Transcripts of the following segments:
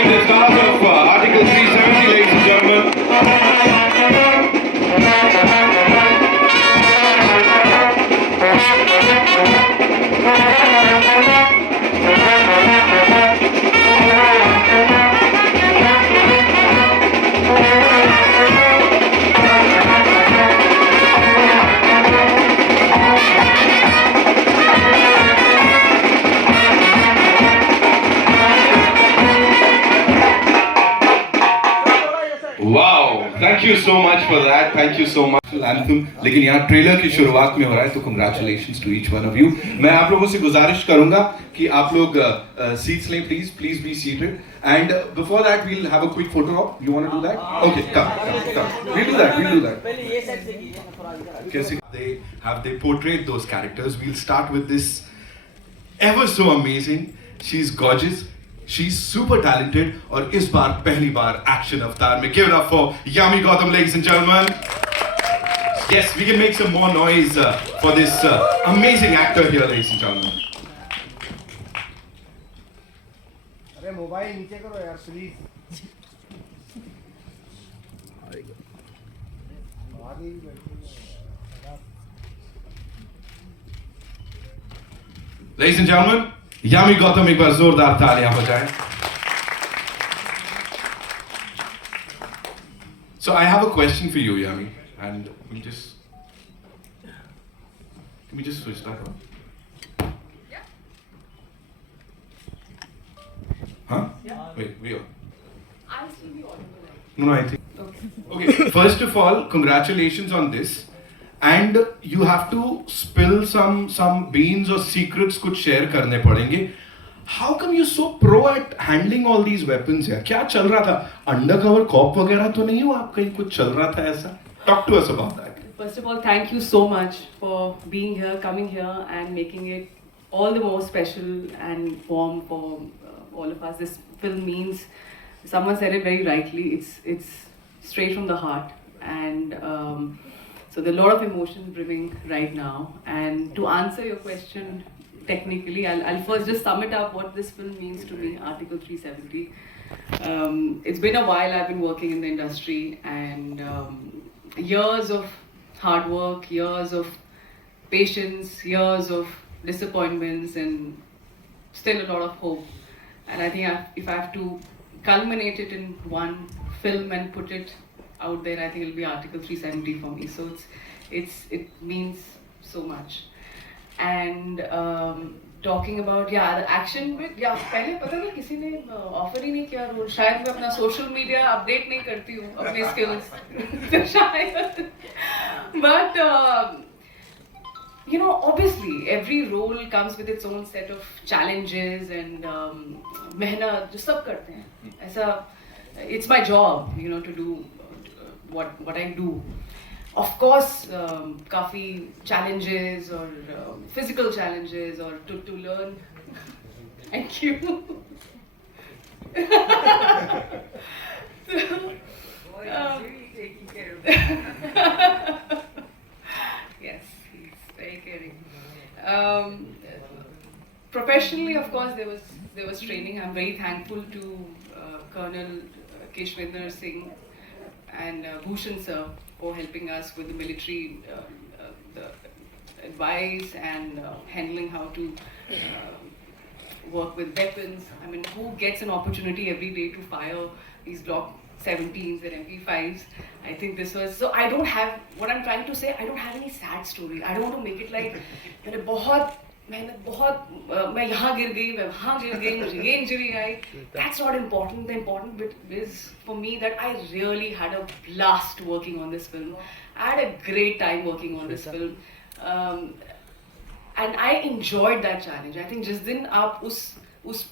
marking the start of Article 370, ladies and gentlemen. Wow, thank you so much for that. Thank you so much. Anthem, लेकिन यहाँ trailer की शुरुआत में हो रहा है तो congratulations to each one of you. मैं आप लोगों से गुजारिश करूँगा कि आप लोग seats लें, please be seated. And before that, we'll have a quick photo op. You want to do that? Okay, come. We'll do that. They portrayed those characters. We'll start with this ever so amazing. She's gorgeous. She's super talented और इस बार पहली बार action अवतार में give it up for Yami Gautam, ladies and gentlemen. Yes, we can make some more noise for this amazing actor here, ladies and gentlemen. अरे mobile नीचे करो यार please. Ladies and gentlemen, Yami Gautam, एक बार जोरदार तालियां हो जाएं. So I have a question for you, Yami, and can we just switch that on? Yeah. Huh? Yeah. Wait, we are. I'll still be audible. No, I think. Okay. Okay, first of all, congratulations on this. And you have to spill some beans or secrets कुछ share करने पड़ेंगे. How come you're so pro at handling all these weapons यार? क्या चल रहा था? Undercover cop वगैरह तो नहीं हो आप? कहीं कुछ चल रहा था ऐसा? Talk to us about that. First of all, thank you so much for being here, coming here, and making it all the more special and warm for all of us. This film means, someone said it very rightly. It's straight from the heart, and so there are a lot of emotions brimming right now. And to answer your question technically, I'll first just sum it up what this film means to me, Article 370. It's been a while I've been working in the industry, and years of hard work, years of patience, years of disappointments, and still a lot of hope. And I think if I have to culminate it in one film and put it out there, I think it'll be Article 370 for me. So it means so much. And talking about the action bit, पहले पता नहीं किसी ने offer ही नहीं किया role. शायद मैं अपना सोशल मीडिया अपडेट नहीं करती हूँ अपने स्किल्स तो शायद. But you know, obviously every role comes with its own set of challenges and मेहनत जो सब करते हैं ऐसा. It's my job, you know, to do what I do. Of course, काफी challenges or physical challenges or to learn. Thank you. Taking care of yes, he's very caring. Professionally, of course, there was training. I'm very thankful to Colonel Keshwinder Singh and Bhushan sir for helping us with the military the advice and handling how to work with weapons. I mean, who gets an opportunity every day to fire these Block 17s and MP5s? I think this was, so I don't have, what I'm trying to say, I don't have any sad story. I don't want to make it like मैंने बहुत मेहनत बहुत मैं यहाँ गिर गई मैं वहाँ गिर गई मुझे ये injury I. That's not important. The important bit is for me that I really had a blast working on this film. I had a great time working on this film, and I enjoyed that challenge. I think जिस दिन आप उस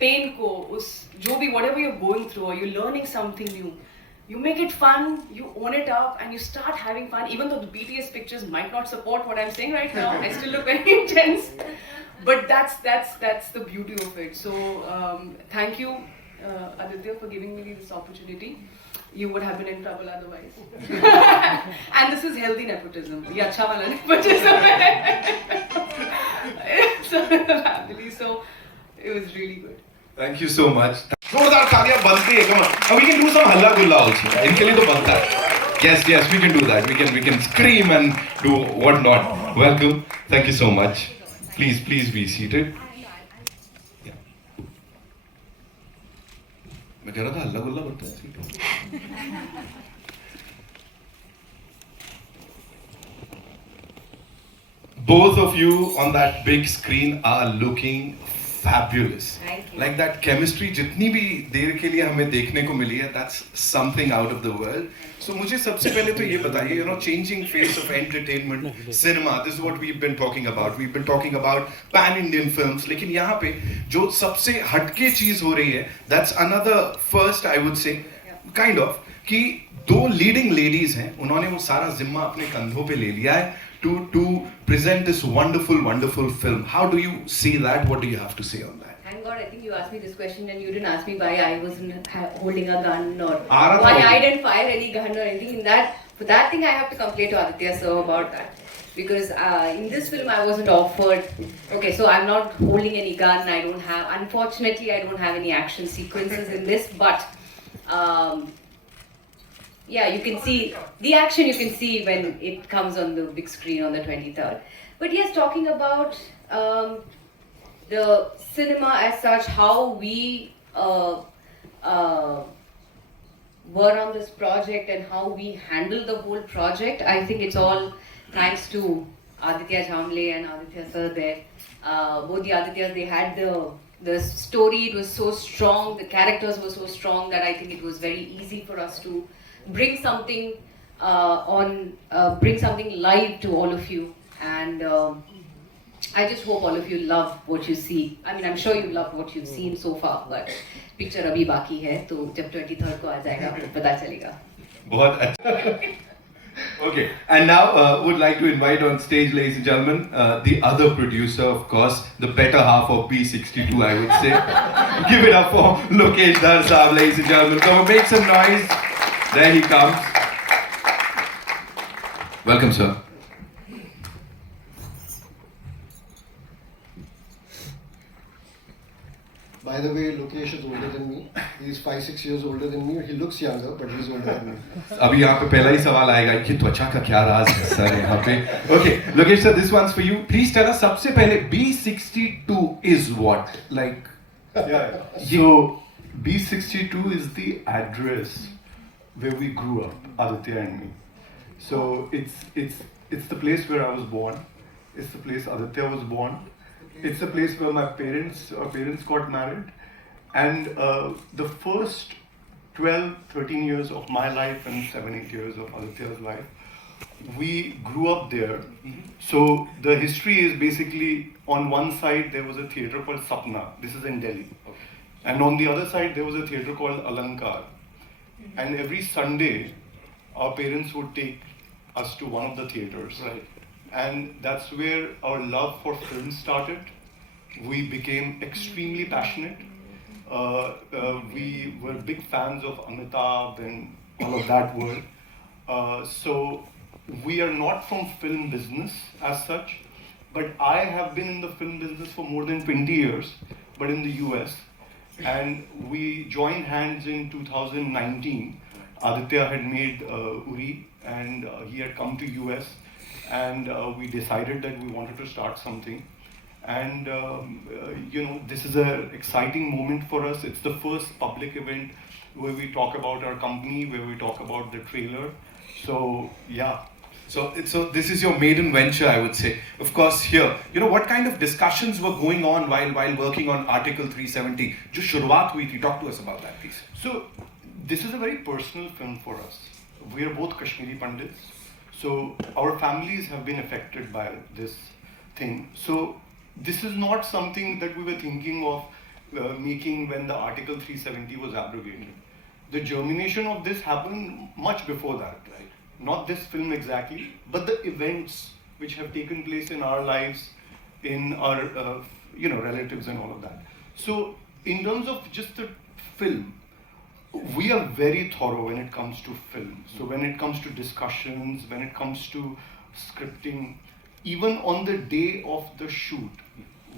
pain को उस जो भी whatever you're going through or you're learning something new, you make it fun, you own it up, and you start having fun. Even though the BTS pictures might not support what I'm saying right now, I still look very intense. But that's the beauty of it. So thank you, Aditya, for giving me this opportunity. You would have been in trouble otherwise. And this is healthy nepotism. ये अच्छा वाला nepotism है. So it was really good. Thank you so much. बार तालियां बनती है. Come on. And we can do some halla gulla also. इनके लिए तो बनता है. Yes, we can do that. We can scream and do what not. Welcome. Thank you so much. Please be seated. Yeah. मैं कह रहा था हल्ला गुल्ला बनता है. Both of you on that big screen are looking fabulous. Thank you. Like that chemistry जितनी भी देर के लिए हमें देखने को मिली है, that's something out of the world. So मुझे सबसे पहले तो ये बताइए, changing face of entertainment, cinema. This is what we've been talking about. We've been talking about pan-Indian films. लेकिन यहाँ पे जो सबसे हटके चीज हो रही है, that's another first, I would say, kind of, कि दो leading ladies हैं, उन्होंने वो सारा जिम्मा अपने कंधों पे ले लिया है to present this wonderful film. How do you see that? What do you have to say on that? Thank God, I think you asked me this question and you didn't ask me why I wasn't holding a gun or Ara why I didn't fire any gun or anything. In that, for that thing I have to complain to Aditya sir about that. Because in this film I wasn't offered, okay, so I'm not holding any gun, unfortunately I don't have any action sequences in this, but yeah, you can see the action, you can see when it comes on the big screen on the 23rd. But yes, talking about the cinema as such, how we were on this project and how we handled the whole project, I think it's all thanks to Aditya Jhamle and Aditya sir there. Both the Adityas, they had the story, it was so strong, the characters were so strong that I think it was very easy for us to bring something bring something live to all of you, and I just hope all of you love what you see. I mean, I'm sure you love what you've seen so far, but picture abhi baki hai, तो जब 23rd को आ जाएगा फिर पता चलेगा. बहुत अच्छा. Okay, and now would like to invite on stage, ladies and gentlemen, the other producer, of course, the better half of B62, I would say. Give it up for Lokesh Dhar Saab, ladies and gentlemen. Come on, make some noise. There he comes. Welcome, sir. By the way, Lokesh is older than me. He's 5-6 years older than me. He looks younger, but he's older than me. अभी यहाँ पे पहला ही सवाल आएगा कि त्वचा का क्या राज है सर यहाँ पे. Okay, Lokesh sir, this one's for you. Please tell us सबसे पहले B62 is what? Like, Yeah. So B62 is the address where we grew up, Aditya and me. So it's the place where I was born. It's the place Aditya was born. It's the place where my parents got married. And the first 12, 13 years of my life and 7-8 years of Aditya's life, we grew up there. So the history is basically, on one side there was a theatre called Sapna. This is in Delhi. And on the other side there was a theatre called Alankar. And every Sunday, our parents would take us to one of the theatres. Right. And that's where our love for film started. We became extremely passionate. We were big fans of Amitabh and all of that world. So we are not from film business as such, but I have been in the film business for more than 20 years, but in the US. And we joined hands in 2019. Aditya had made Uri, and he had come to US, and we decided that we wanted to start something. And this is an exciting moment for us. It's the first public event where we talk about our company, where we talk about the trailer. So yeah. So this is your maiden venture, I would say. Of course, here, what kind of discussions were going on while working on Article 370? जो शुरुआत हुई थी, talk to us about that, please. So this is a very personal film for us. We are both Kashmiri Pandits, so our families have been affected by this thing. So this is not something that we were thinking of making when the Article 370 was abrogated. The germination of this happened much before that, right? Not this film exactly, but the events which have taken place in our lives, in our relatives and all of that. So in terms of just the film, we are very thorough when it comes to film. So when it comes to discussions, when it comes to scripting, even on the day of the shoot,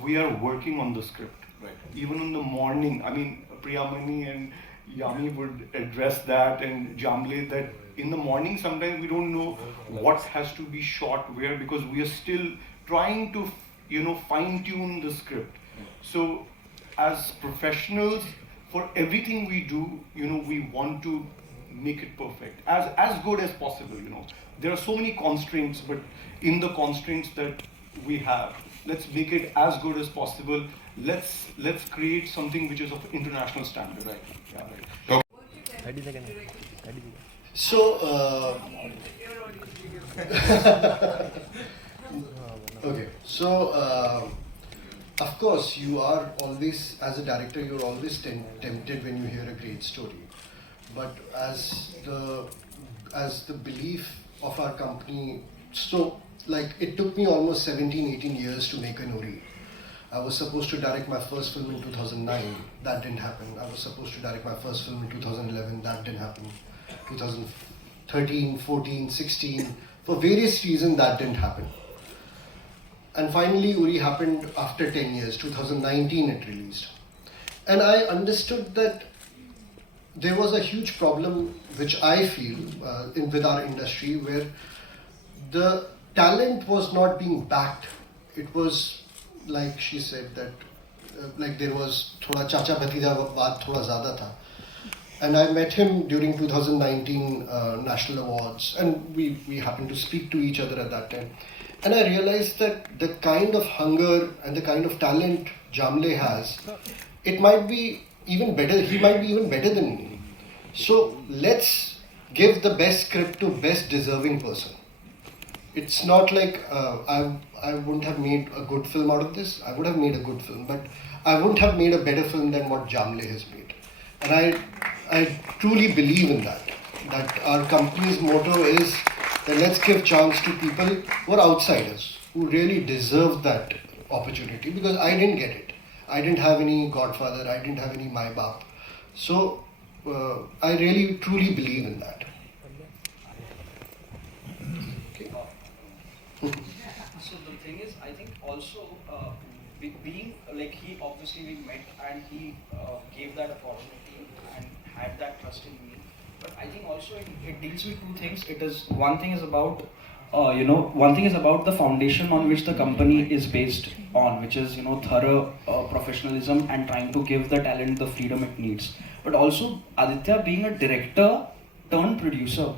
we are working on the script. Right. Even in the morning, I mean, Priyamani and Yami would address that, and Jamle, that in the morning sometimes we don't know what has to be shot where, because we are still trying to, fine tune the script. So as professionals, for everything we do, we want to make it perfect, as good as possible. There are so many constraints, but in the constraints that we have, let's make it as good as possible. Let's create something which is of international standard, right? Yeah, right. So, okay, so of course you are always, as a director, you're always tempted when you hear a great story. But as the belief of our company, so like it took me almost 17-18 years to make an Uri. I was supposed to direct my first film in 2009, that didn't happen. I was supposed to direct my first film in 2011, that didn't happen. 2013, 14, 16, for various reasons that didn't happen. And finally Uri happened after 10 years, 2019 it released. And I understood that there was a huge problem, which I feel with our industry, where the talent was not being backed. It was like she said that like there was thoda chacha bhatija baat thoda zyada tha. And I met him during 2019 National Awards, and we happened to speak to each other at that time. And I realized that the kind of hunger and the kind of talent Jamle has, it might be even better, he might be even better than me. So let's give the best script to best deserving person. It's not like I wouldn't have made a good film out of this. I would have made a good film, but I wouldn't have made a better film than what Jamle has made. And I truly believe in that our company's motto is that let's give chance to people who are outsiders, who really deserve that opportunity, because I didn't get it. I didn't have any godfather, I didn't have any Mai Baap. So I really truly believe in that. So the thing is, I think also being like he obviously we met and he gave that opportunity and had that trust in me. But I think also it deals with two things. It is one thing is about one thing is about the foundation on which the company is based on, which is thorough professionalism and trying to give the talent the freedom it needs. But also Aditya being a director turned producer,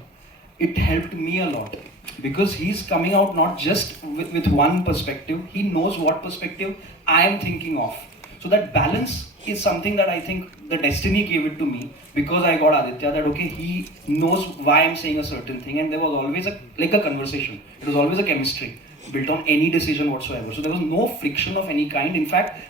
it helped me a lot, because he's coming out not just with one perspective, he knows what perspective I am thinking of. So that balance is something that I think the destiny gave it to me, because I got Aditya, that okay, he knows why I'm saying a certain thing, and there was always a conversation. It was always a chemistry built on any decision whatsoever. So there was no friction of any kind. In fact,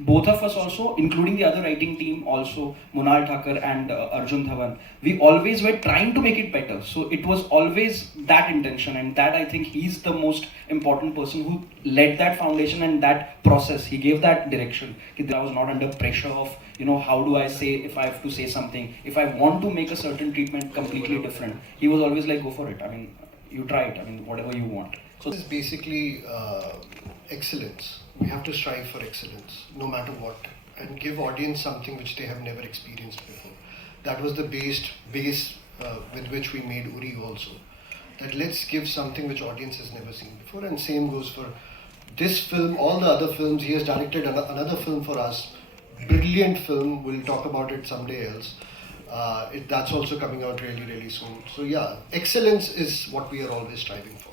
both of us also, including the other writing team also, Munal Thakur and Arjun Dhawan, we always were trying to make it better. So it was always that intention, and that I think he's the most important person who led that foundation and that process. He gave that direction. I was not under pressure of, how do I say, if I have to say something, if I want to make a certain treatment completely different. He was always like, go for it. I mean, you try it. I mean, whatever you want. So this is basically excellence. We have to strive for excellence, no matter what, and give audience something which they have never experienced before. That was the base with which we made Uri also. That let's give something which audience has never seen before, and same goes for this film, all the other films. He has directed another film for us, brilliant film, we'll talk about it someday else. That's also coming out really, really soon. So yeah, excellence is what we are always striving for.